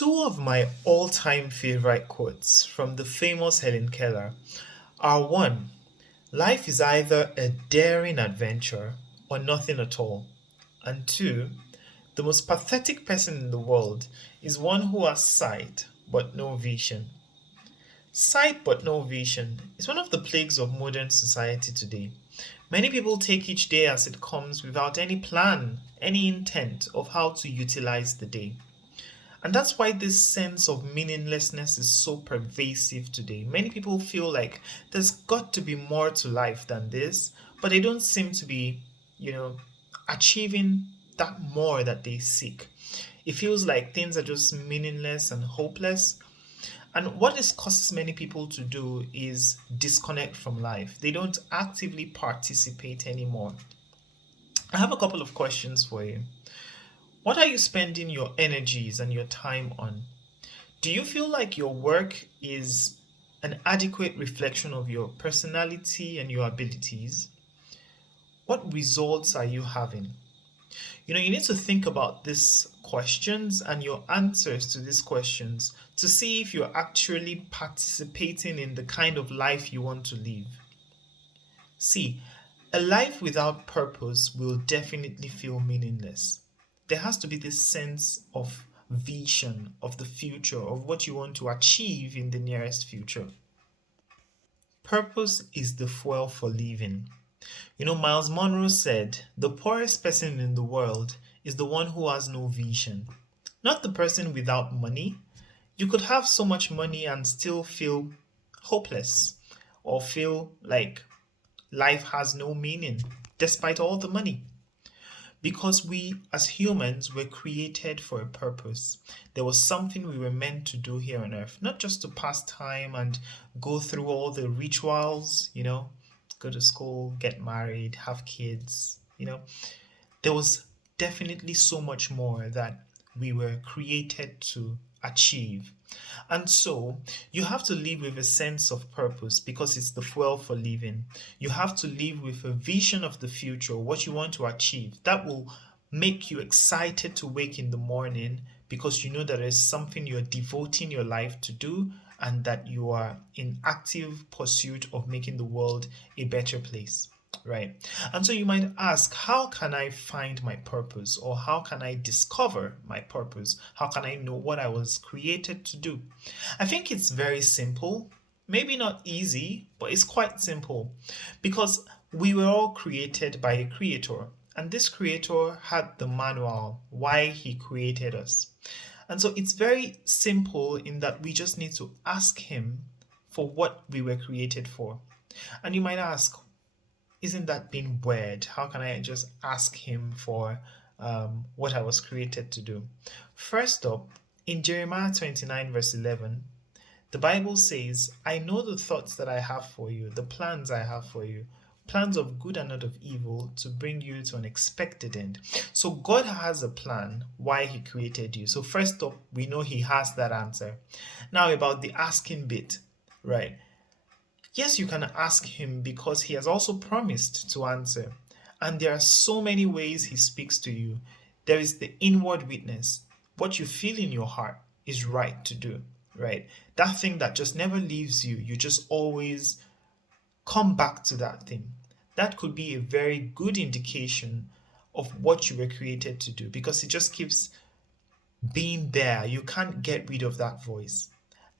Two of my all time favorite quotes from the famous Helen Keller are one, life is either a daring adventure or nothing at all, and two, the most pathetic person in the world is one who has sight but no vision. Sight but no vision is one of the plagues of modern society today. Many people take each day as it comes without any plan, any intent of how to utilize the day. And that's why this sense of meaninglessness is so pervasive today. Many people feel like there's got to be more to life than this, but they don't seem to be, you know, achieving that more that they seek. It feels like things are just meaningless and hopeless. And what this causes many people to do is disconnect from life. They don't actively participate anymore. I have a couple of questions for you. What are you spending your energies and your time on? Do you feel like your work is an adequate reflection of your personality and your abilities? What results are you having? You need to think about these questions and your answers to these questions to see if you're actually participating in the kind of life you want to live. See, a life without purpose will definitely feel meaningless. There has to be this sense of vision of the future, of what you want to achieve in the nearest future. Purpose is the fuel for living. Miles Monroe said, the poorest person in the world is the one who has no vision, not the person without money. You could have so much money and still feel hopeless or feel like life has no meaning despite all the money. Because we, as humans, were created for a purpose. There was something we were meant to do here on earth, not just to pass time and go through all the rituals, go to school, get married, have kids. There was definitely so much more that we were created to achieve. And so you have to live with a sense of purpose because it's the fuel for living. You have to live with a vision of the future, what you want to achieve. That will make you excited to wake in the morning because you know that there's something you're devoting your life to do and that you are in active pursuit of making the world a better place. Right. And so you might ask, how can I find my purpose? Or how can I discover my purpose? How can I know what I was created to do? I think it's very simple. Maybe not easy, but it's quite simple because we were all created by a creator. And this creator had the manual why he created us. And so it's very simple in that we just need to ask him for what we were created for. And you might ask, isn't that being weird? How can I just ask him for what I was created to do? First up, in Jeremiah 29, verse 11, the Bible says, I know the thoughts that I have for you, the plans I have for you, plans of good and not of evil, to bring you to an expected end. So God has a plan why he created you. So first up, we know he has that answer. Now about the asking bit, right? Yes, you can ask him because he has also promised to answer. And there are so many ways he speaks to you. There is the inward witness. What you feel in your heart is right to do, right? That thing that just never leaves you. You just always come back to that thing. That could be a very good indication of what you were created to do because it just keeps being there. You can't get rid of that voice.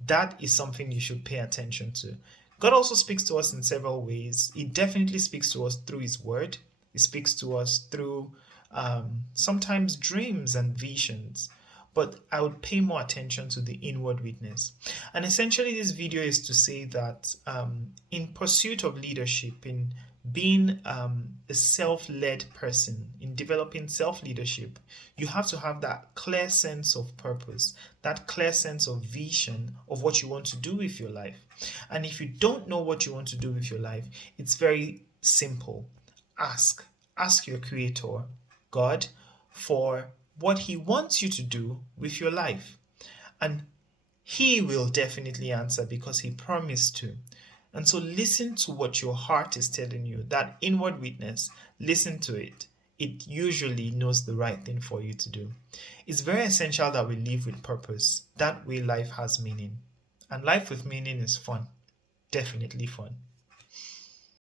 That is something you should pay attention to. God also speaks to us in several ways. He definitely speaks to us through His Word. He speaks to us through sometimes dreams and visions. But I would pay more attention to the inward witness. And essentially, this video is to say that in pursuit of leadership, in being a self-led person, in developing self-leadership, you have to have that clear sense of purpose, that clear sense of vision of what you want to do with your life. And if you don't know what you want to do with your life, it's very simple. Ask your creator, God, for what he wants you to do with your life. And he will definitely answer because he promised to. And so listen to what your heart is telling you, that inward witness, listen to it. it usually knows the right thing for you to do. It's very essential that we live with purpose. That way, life has meaning. And life with meaning is fun. Definitely fun.